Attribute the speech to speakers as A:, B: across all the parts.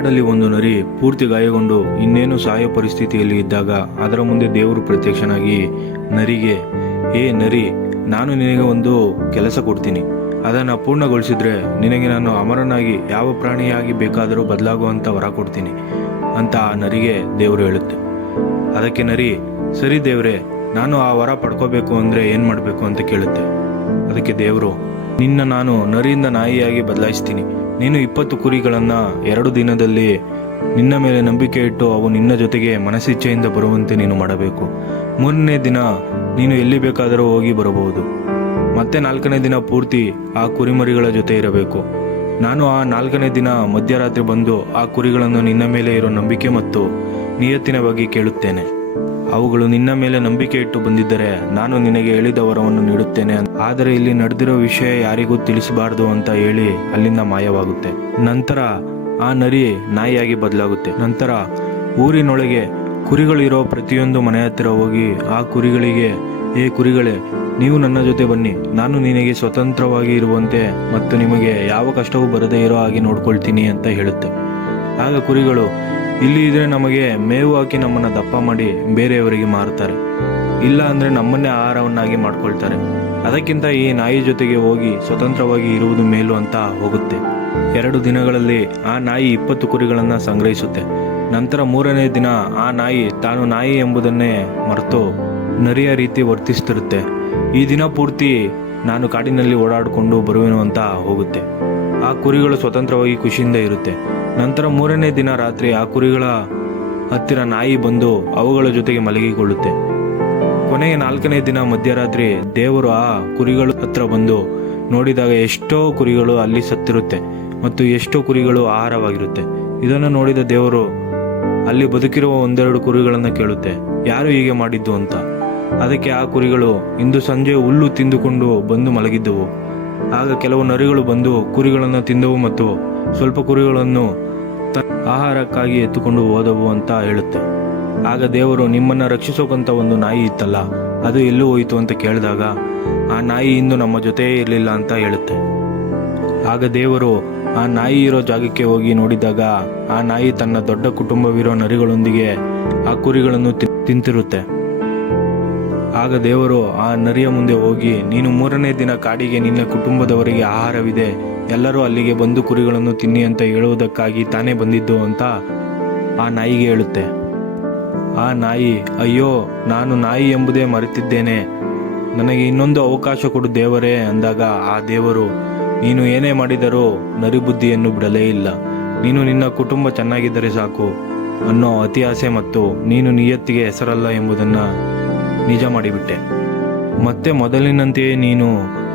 A: ಕಾಡಲ್ಲಿ ಒಂದು ನರಿ ಪೂರ್ತಿ ಗಾಯಗೊಂಡು ಇನ್ನೇನು ಸಾಯೋ ಪರಿಸ್ಥಿತಿಯಲ್ಲಿ ಇದ್ದಾಗ ಅದರ ಮುಂದೆ ದೇವರು ಪ್ರತ್ಯಕ್ಷನಾಗಿ ನರಿಗೆ ಏ ನರಿ, ನಾನು ನಿನಗೆ ಒಂದು ಕೆಲಸ ಕೊಡ್ತೀನಿ. ಅದನ್ನು ಪೂರ್ಣಗೊಳಿಸಿದ್ರೆ ನಿನಗೆ ನಾನು ಅಮರನಾಗಿ ಯಾವ ಪ್ರಾಣಿಯಾಗಿ ಬೇಕಾದರೂ ಬದಲಾಗುವಂಥ ವರ ಕೊಡ್ತೀನಿ, ಅಂತ ಆ ನರಿಗೆ ದೇವರು ಹೇಳುತ್ತೆ. ಅದಕ್ಕೆ ನರಿ, ಸರಿ ದೇವ್ರೆ, ನಾನು ಆ ವರ ಪಡ್ಕೋಬೇಕು ಅಂದರೆ ಏನು ಮಾಡಬೇಕು? ಅಂತ ಕೇಳುತ್ತೆ. ಅದಕ್ಕೆ ದೇವರು ನಿನ್ನ ನಾನು ನರಿಯಿಂದ ನಾಯಿಯಾಗಿ ಬದಲಾಯಿಸ್ತೀನಿ. ನೀನು ಇಪ್ಪತ್ತು ಕುರಿಗಳನ್ನು ಎರಡು ದಿನದಲ್ಲಿ ನಿನ್ನ ಮೇಲೆ ನಂಬಿಕೆ ಇಟ್ಟು ಅವು ನಿನ್ನ ಜೊತೆಗೆ ಮನಸ್ಸಿಚ್ಛೆಯಿಂದ ಬರುವಂತೆ ನೀನು ಮಾಡಬೇಕು. ಮೂರನೇ ದಿನ ನೀನು ಎಲ್ಲಿ ಬೇಕಾದರೂ ಹೋಗಿ ಬರಬಹುದು. ಮತ್ತೆ ನಾಲ್ಕನೇ ದಿನ ಪೂರ್ತಿ ಆ ಕುರಿಮರಿಗಳ ಜೊತೆ ಇರಬೇಕು. ನಾನು ಆ ನಾಲ್ಕನೇ ದಿನ ಮಧ್ಯರಾತ್ರಿ ಬಂದು ಆ ಕುರಿಗಳನ್ನು ನಿನ್ನ ಮೇಲೆ ಇರೋ ನಂಬಿಕೆ ಮತ್ತು ನಿಯತ್ತಿನ ಬಗ್ಗೆ ಕೇಳುತ್ತೇನೆ. ಅವುಗಳು ನಿನ್ನ ಮೇಲೆ ನಂಬಿಕೆ ಇಟ್ಟು ಬಂದಿದ್ದರೆ ನಾನು ನಿನಗೆ ಹೇಳಿದ ವರವನ್ನು ನೀಡುತ್ತೇನೆ ಆದರೆ ಇಲ್ಲಿ ನಡೆದಿರೋ ವಿಷಯ ಯಾರಿಗೂ ತಿಳಿಸಬಾರದು ಅಂತ ಹೇಳಿ ಅಲ್ಲಿಂದ ಮಾಯವಾಗುತ್ತೆ. ನಂತರ ಆ ನರಿ ನಾಯಿಯಾಗಿ ಬದಲಾಗುತ್ತೆ. ನಂತರ ಊರಿನೊಳಗೆ ಕುರಿಗಳಿರೋ ಪ್ರತಿಯೊಂದು ಮನೆ ಹತ್ತಿರ ಹೋಗಿ ಆ ಕುರಿಗಳಿಗೆ, ಏ ಕುರಿಗಳೇ, ನೀವು ನನ್ನ ಜೊತೆ ಬನ್ನಿ. ನಾನು ನಿನಗೆ ಸ್ವತಂತ್ರವಾಗಿ ಇರುವಂತೆ ಮತ್ತು ನಿಮಗೆ ಯಾವ ಕಷ್ಟವೂ ಬರದೇ ಇರೋ ಹಾಗೆ ನೋಡ್ಕೊಳ್ತೀನಿ ಅಂತ ಹೇಳುತ್ತೆ. ಆಗ ಕುರಿಗಳು ಇಲ್ಲಿ ಇದ್ರೆ ನಮಗೆ ಮೇವು ಹಾಕಿ ನಮ್ಮನ್ನ ದಪ್ಪ ಮಾಡಿ ಬೇರೆಯವರಿಗೆ ಮಾರುತ್ತಾರೆ. ಇಲ್ಲ ಅಂದ್ರೆ ನಮ್ಮನ್ನೇ ಆಹಾರವನ್ನಾಗಿ ಮಾಡ್ಕೊಳ್ತಾರೆ. ಅದಕ್ಕಿಂತ ಈ ನಾಯಿ ಜೊತೆಗೆ ಹೋಗಿ ಸ್ವತಂತ್ರವಾಗಿ ಇರುವುದು ಮೇಲು ಅಂತ ಹೋಗುತ್ತೆ. ಎರಡು ದಿನಗಳಲ್ಲಿ ಆ ನಾಯಿ ಇಪ್ಪತ್ತು ಕುರಿಗಳನ್ನು ಸಂಗ್ರಹಿಸುತ್ತೆ. ನಂತರ ಮೂರನೇ ದಿನ ಆ ನಾಯಿ ತಾನು ನಾಯಿ ಎಂಬುದನ್ನೇ ಮರೆತು ನರಿಯ ರೀತಿ ವರ್ತಿಸ್ತಿರುತ್ತೆ. ಈ ದಿನ ಪೂರ್ತಿ ನಾನು ಕಾಡಿನಲ್ಲಿ ಓಡಾಡಿಕೊಂಡು ಬರುವೆನು ಅಂತ ಹೋಗುತ್ತೆ. ಆ ಕುರಿಗಳು ಸ್ವತಂತ್ರವಾಗಿ ಖುಷಿಯಿಂದ ಇರುತ್ತೆ. ನಂತರ ಮೂರನೇ ದಿನ ರಾತ್ರಿ ಆ ಕುರಿಗಳ ಹತ್ತಿರ ನಾಯಿ ಬಂದು ಅವುಗಳ ಜೊತೆಗೆ ಮಲಗಿಕೊಳ್ಳುತ್ತೆ. ಕೊನೆಗೆ ನಾಲ್ಕನೇ ದಿನ ಮಧ್ಯರಾತ್ರಿ ದೇವರು ಆ ಕುರಿಗಳ ಹತ್ರ ಬಂದು ನೋಡಿದಾಗ ಎಷ್ಟೋ ಕುರಿಗಳು ಅಲ್ಲಿ ಸತ್ತಿರುತ್ತೆ ಮತ್ತು ಎಷ್ಟೋ ಕುರಿಗಳು ಆಹಾರವಾಗಿರುತ್ತೆ. ಇದನ್ನು ನೋಡಿದ ದೇವರು ಅಲ್ಲಿ ಬದುಕಿರುವ ಒಂದೆರಡು ಕುರಿಗಳನ್ನು ಕೇಳುತ್ತೆ, ಯಾರು ಹೀಗೆ ಮಾಡಿದ್ದು ಅಂತ. ಅದಕ್ಕೆ ಆ ಕುರಿಗಳು ಇಂದು ಸಂಜೆ ಹುಲ್ಲು ತಿಂದುಕೊಂಡು ಬಂದು ಮಲಗಿದ್ದವು. ಆಗ ಕೆಲವು ನರಿಗಳು ಬಂದು ಕುರಿಗಳನ್ನು ತಿಂದವು ಮತ್ತು ಸ್ವಲ್ಪ ಕುರಿಗಳನ್ನು ಆಹಾರಕ್ಕಾಗಿ ಎತ್ತುಕೊಂಡು ಹೋದವು ಅಂತ ಹೇಳುತ್ತೆ. ಆಗ ದೇವರು, ನಿಮ್ಮನ್ನು ರಕ್ಷಿಸೋಕಂತ ಒಂದು ನಾಯಿ ಇತ್ತಲ್ಲ, ಅದು ಎಲ್ಲೂ ಹೋಯಿತು? ಅಂತ ಕೇಳಿದಾಗ, ಆ ನಾಯಿ ಇಂದು ನಮ್ಮ ಜೊತೆಯೇ ಇರಲಿಲ್ಲ ಅಂತ ಹೇಳುತ್ತೆ. ಆಗ ದೇವರು, ಆ ನಾಯಿ ಇರೋ ಜಾಗಕ್ಕೆ ಹೋಗಿ ನೋಡಿದಾಗ, ಆ ನಾಯಿ ತನ್ನ ದೊಡ್ಡ ಕುಟುಂಬವಿರೋ ನರಿಗಳೊಂದಿಗೆ ಆ ಕುರಿಗಳನ್ನು ತಿಂತಿರುತ್ತೆ. ಆಗ ದೇವರು ಆ ನರಿಯ ಮುಂದೆ ಹೋಗಿ, ನೀನು ಮೂರನೇ ದಿನ ಕಾಡಿಗೆ ನಿನ್ನ ಕುಟುಂಬದವರಿಗೆ ಆಹಾರವಿದೆ, ಎಲ್ಲರೂ ಅಲ್ಲಿಗೆ ಬಂದು ಕುರಿಗಳನ್ನು ತಿನ್ನಿ ಅಂತ ಹೇಳುವುದಕ್ಕಾಗಿ ತಾನೇ ಬಂದಿದ್ದು ಅಂತ ಆ ನಾಯಿಗೆ ಹೇಳುತ್ತೆ. ಆ ನಾಯಿ, ಅಯ್ಯೋ, ನಾನು ನಾಯಿ ಎಂಬುದೇ ಮರೆತಿದ್ದೇನೆ. ನನಗೆ ಇನ್ನೊಂದು ಅವಕಾಶ ಕೊಡು ದೇವರೇ ಅಂದಾಗ ಆ ದೇವರು, ನೀನು ಏನೇ ಮಾಡಿದರೂ ನರಿಬುದ್ಧಿಯನ್ನು ಬಿಡಲೇ ಇಲ್ಲ. ನೀನು ನಿನ್ನ ಕುಟುಂಬ ಚೆನ್ನಾಗಿದ್ದರೆ ಸಾಕು ಅನ್ನೋ ಅತಿಯಾಸೆ ಮತ್ತು ನೀನು ನಿಯತ್ತಿಗೆ ಹೆಸರಲ್ಲ ಎಂಬುದನ್ನು ನಿಜ ಮಾಡಿಬಿಟ್ಟೆ. ಮತ್ತೆ ಮೊದಲಿನಂತೆಯೇ ನೀನು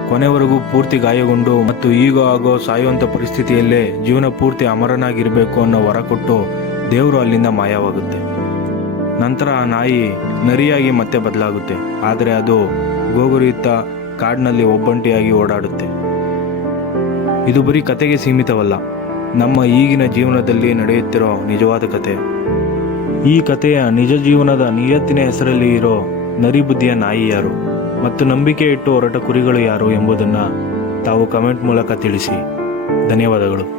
A: ಕೊನೆವರೆಗೂ ಪೂರ್ತಿ ಗಾಯಗೊಂಡು ಮತ್ತು ಈಗ ಆಗೋ ಸಾಯುವಂಥ ಪರಿಸ್ಥಿತಿಯಲ್ಲೇ ಜೀವನ ಪೂರ್ತಿ ಅಮರನಾಗಿರಬೇಕು ಅನ್ನೋ ವರ ಕೊಟ್ಟು ದೇವರು ಅಲ್ಲಿಂದ ಮಾಯವಾಗುತ್ತೆ. ನಂತರ ಆ ನಾಯಿ ನರಿಯಾಗಿ ಮತ್ತೆ ಬದಲಾಗುತ್ತೆ. ಆದರೆ ಅದು ಗೋಗುರಿಯುತ್ತ ಕಾಡಿನಲ್ಲಿ ಒಬ್ಬಂಟಿಯಾಗಿ ಓಡಾಡುತ್ತೆ. ಇದು ಬರೀ ಕತೆಗೆ ಸೀಮಿತವಲ್ಲ. ನಮ್ಮ ಈಗಿನ ಜೀವನದಲ್ಲಿ ನಡೆಯುತ್ತಿರೋ ನಿಜವಾದ ಕತೆ. ಈ ಕಥೆಯ ನಿಜ ಜೀವನದ ನಿಯತ್ತಿನ ಹೆಸರಲ್ಲಿ ಇರೋ ನರಿಬುದ್ಧಿಯ ನಾಯಿ ಯಾರು ಮತ್ತು ನಂಬಿಕೆ ಇಟ್ಟು ಹೊರಟ ಕುರಿಗಳು ಯಾರು ಎಂಬುದನ್ನು ತಾವು ಕಮೆಂಟ್ ಮೂಲಕ ತಿಳಿಸಿ. ಧನ್ಯವಾದಗಳು.